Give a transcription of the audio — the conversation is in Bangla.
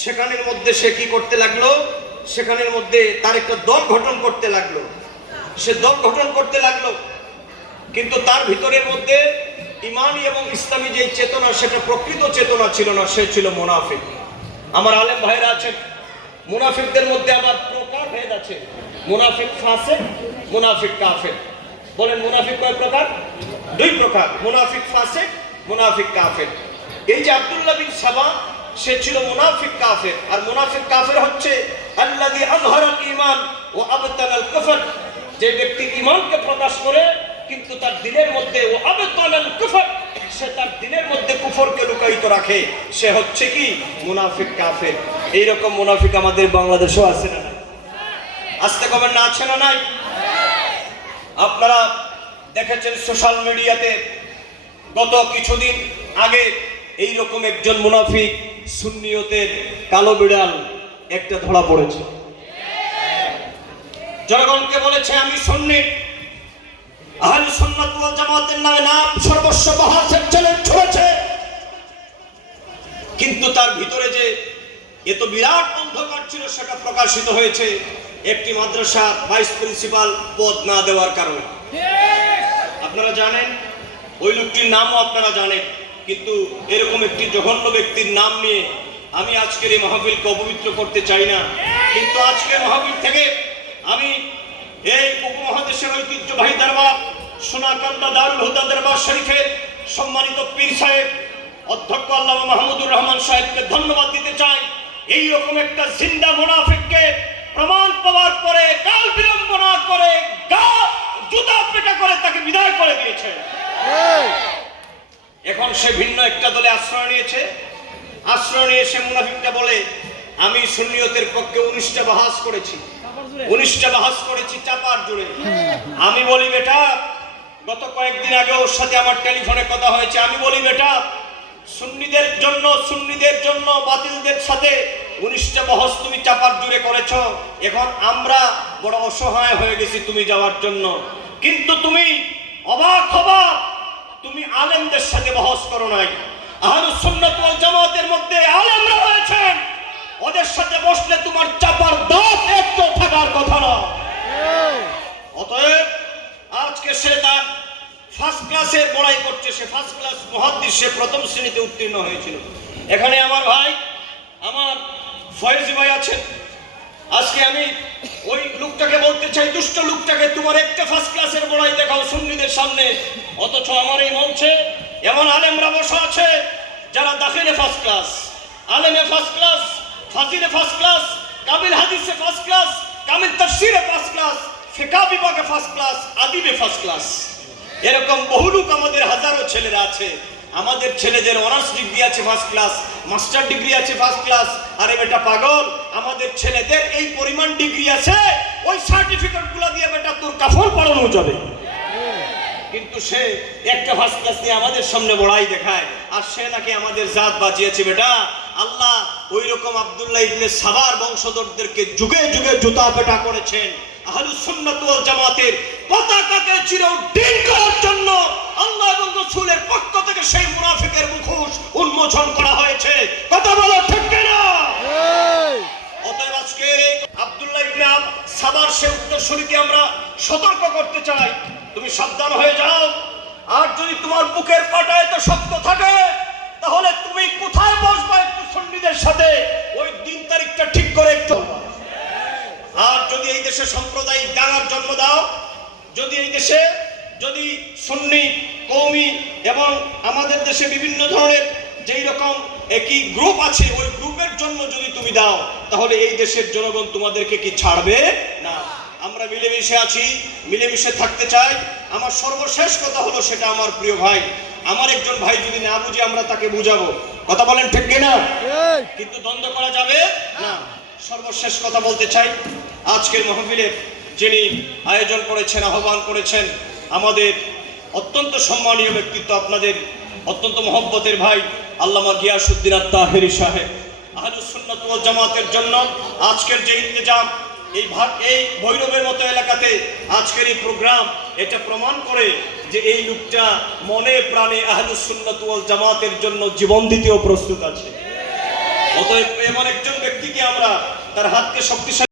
সেখানের মধ্যে সে কি করতে লাগলো, সেখানের মধ্যে তার একটা দল গঠন করতে লাগলো, সে দল গঠন করতে লাগলো। কিন্তু তার ভিতরের মধ্যে ইমানি এবং ইসলামী যে চেতনা, সেটা প্রকৃত চেতনা ছিল না, সে ছিল মুনাফিক। আমার আলেম ভাইরা আছেন, মুনাফিকদের মধ্যে আবার প্রকার ভেদ আছে, মুনাফিক ফাসিক, মুনাফিক কাফের। বলেন মুনাফিক কয় প্রকার? দুই প্রকার, মুনাফিক ফাসিক, মুনাফিক কাফের। এই যে আব্দুল্লাহ বিন সাবা, সে ছিল মুনাফিক কাফের। আর মুনাফিক কাফের হচ্ছে আল্লাযী আযহারাল ঈমান ওয়া আবতানাল কুফর, যে ব্যক্তি ঈমানকে প্রকাশ করে কিন্তু তার দিলের মধ্যে ওয়া আবতানাল কুফর, সে তার দিলের মধ্যে কুফরকে লুকায়িত রাখে, সে হচ্ছে কি মুনাফিক কাফের। এইরকম মুনাফিক আমাদের বাংলাদেশেও আছে না নাই? আসতে কবেন না, আছে না নাই? আপনারা দেখেছেন সোশ্যাল মিডিয়াতে গত কিছুদিন আগে এইরকম একজন মুনাফিক সুন্নিয়তের কালো বিড়াল একটা ধরা পড়েছে। জনগণকে বলেছে আমি সুন্নি, আহলে সুন্নাত ওয়াল জামাতের নামে নাম সর্বস্ব বহাসের চ্যালেঞ্জ ছড়েছে। কিন্তু তার ভিতরে যে এত বিরাট অন্ধকার ছিল, সেটা প্রকাশিত হয়েছে একটি মাদ্রাসার ভাইস প্রিন্সিপাল পদ না দেওয়ার কারণে। আপনারা জানেন, ওই লোকটির নামও আপনারা জানেন, কিন্তু এরকম একটি জঘন্য ব্যক্তির নাম নিয়ে আমি আজকের এই মাহফিলকে অপবিত্র করতে চাই না। কিন্তু আজকের মাহফিল থেকে আমি এই উপমহাদেশের ঐতিহ্যবাহী দরবার সোনাকান্দা দারুল হুদা দরবার শরীফের সম্মানিত পীর সাহেব অধ্যক্ষ আল্লামা মাহমুদুর রহমান সাহেবকে ধন্যবাদ দিতে চাই। এইরকম একটা জিন্দা মুনাফিককে প্রমাণ পাওয়ার পরে কাল বিলম্ব না করে জুতা পেটা করে তাকে বিদায় করে দিয়েছে। এখন সে ভিন্ন একটা দলে আশ্রয় নিয়েছে। আশ্রয় নিয়ে সে মুনাফিকটা বলে আমি সুন্নিয়তের পক্ষে 19টা বাহাস করেছি, 19টা বাহাস করেছি চাপার জুড়ে। আমি বলি বেটা, গত কয়েকদিন আগে ওর সাথে আমার টেলিফোনে কথা হয়েছে, আমি বলি বেটা সুন্নিদের জন্য বাতিলদের সাথে 19টা বহস তুমি চাপার জুড়ে করেছো। এখন আমরা বড় অসহায় হয়ে গেছি তুমি যাওয়ার জন্য, কিন্তু তুমি অবাক হবা, তুমি আলেমদের সাথে বহস করো নাই। আহলুস সুন্নাত ওয়াল জামাতের মধ্যে আলেমরা রয়েছেন, ওদের সাথে বসলে তোমার চাপার দাঁত একটু থাকার কথা না। অতএব আজকে সে তার ফার্স্ট ক্লাসের পড়াই করছে, সে ফার্স্ট ক্লাস মুহাদ্দিস, সে প্রথম শ্রেণীতে উত্তীর্ণ হয়েছিল। এখানে আমার ভাই, আমার ফয়েজি ভাই আছেন। আজকে আমি ওই লোকটাকে বলতে চাই, দুষ্ট লোকটাকে, তোমার একটা ফার্স্ট ক্লাসের পড়াই দেখাও সুন্নিদের সামনে। অথচ আমার এই মঞ্চে এমন আলেমরা বসা আছে যারা দাখিলে ফার্স্ট ক্লাস, আলেমে ফার্স্ট ক্লাস, ফাজিলে ফার্স্ট ক্লাস, কামিল হাদিসে ফার্স্ট ক্লাস, কামিল তাফসিরে ফার্স্ট ক্লাস, ফিকহ বিভাগে ফার্স্ট ক্লাস, আদিবে ফার্স্ট ক্লাস। এরকম বহু লোক আমাদের হাজারো ছেলেরা আছে। আমাদের ছেলেদের অনার্স ডিগ্রি আছে ফার্স্ট ক্লাস, মাস্টার ডিগ্রি আছে ফার্স্ট ক্লাস। আরে বেটা পাগল, আমাদের ছেলেদের এই পরিমাণ ডিগ্রি আছে, ওই সার্টিফিকেটগুলো দিয়ে বেটা তোর কাফন পড়ানো যাবে। কিন্তু সে একটা ফার্স্ট ক্লাস নিয়ে আমাদের সামনে বড়াই দেখায়, আর সে নাকি আমাদের জাত বাঁচিয়েছে। বেটা আল্লাহ ওই রকম আব্দুল্লাহ ইবনে সাবার বংশধরদেরকে যুগে যুগে জুতা পেটা করেছেন। আহলুস সুন্নাত ওয়াল জামাতের পতাকাকে চিরদিন করার জন্য আল্লাহ এবং রাসূলের পক্ষ থেকে সেই মুনাফিকের মুখোশ উন্মোচন করা হয়েছে। কথা বলো ঠিক কিনা? অতএব আজকে আব্দুল্লাহ ইবনে সাবার সে উত্তরসূরিকে আমরা সতর্ক করতে চাই, তুমি সাবধান হয়ে যাও। আর যদি তোমার বুকের পাটা এত শক্ত থাকে, তাহলে তুমি কোথায় বসবা একটু সুন্নিদের সাথে, ওই দিন তারিখটা ঠিক করে একটু। আর যদি এই দেশে সাম্প্রদায়িক দাঙ্গার জন্ম দাও, যদি এই দেশে যদি সুন্নি কওমি এবং আমাদের দেশে বিভিন্ন ধরনের যেই রকম একই গ্রুপ আছে, ওই গ্রুপের জন্ম যদি তুমি দাও, তাহলে এই দেশের জনগণ তোমাদেরকে কি ছাড়বে না? আমরা মিলেমিশে আছি, মিলেমিশে থাকতে চাই। আমার সর্বশেষ কথা হলো, সেটা আমার প্রিয় ভাই, আমার একজন ভাই যদি না বুঝে আমরা তাকে বুঝাবো। কথা বলেন ঠিক কিনা? কিন্তু দ্বন্দ্ব করা যাবে না। সর্বশেষ কথা বলতে চাই, আজকের মাহফিলে যিনি আয়োজন করেছেন, আহ্বান করেছেন, আমাদের অত্যন্ত সম্মানীয় ব্যক্তিত্ব, আপনাদের অত্যন্ত মহব্বতের ভাই আল্লামা গিয়াসউদ্দিন আত-তাহেরি সাহেব। আহলুস সুন্নাত ওয়াল জামাতের জন্য আজকের যে ইন্তজাম, এই ভৈরবের মতো এলাকাতে আজকের এই প্রোগ্রাম, এটা প্রমাণ করে যে এই লোকটা মনে প্রাণে আহলুস সুন্নাত ওয়াল জামাতের জন্য জীবন দিতেও প্রস্তুত আছে। অতএব এমন একজন ব্যক্তিকে আমরা তার হাতকে শক্তিশালী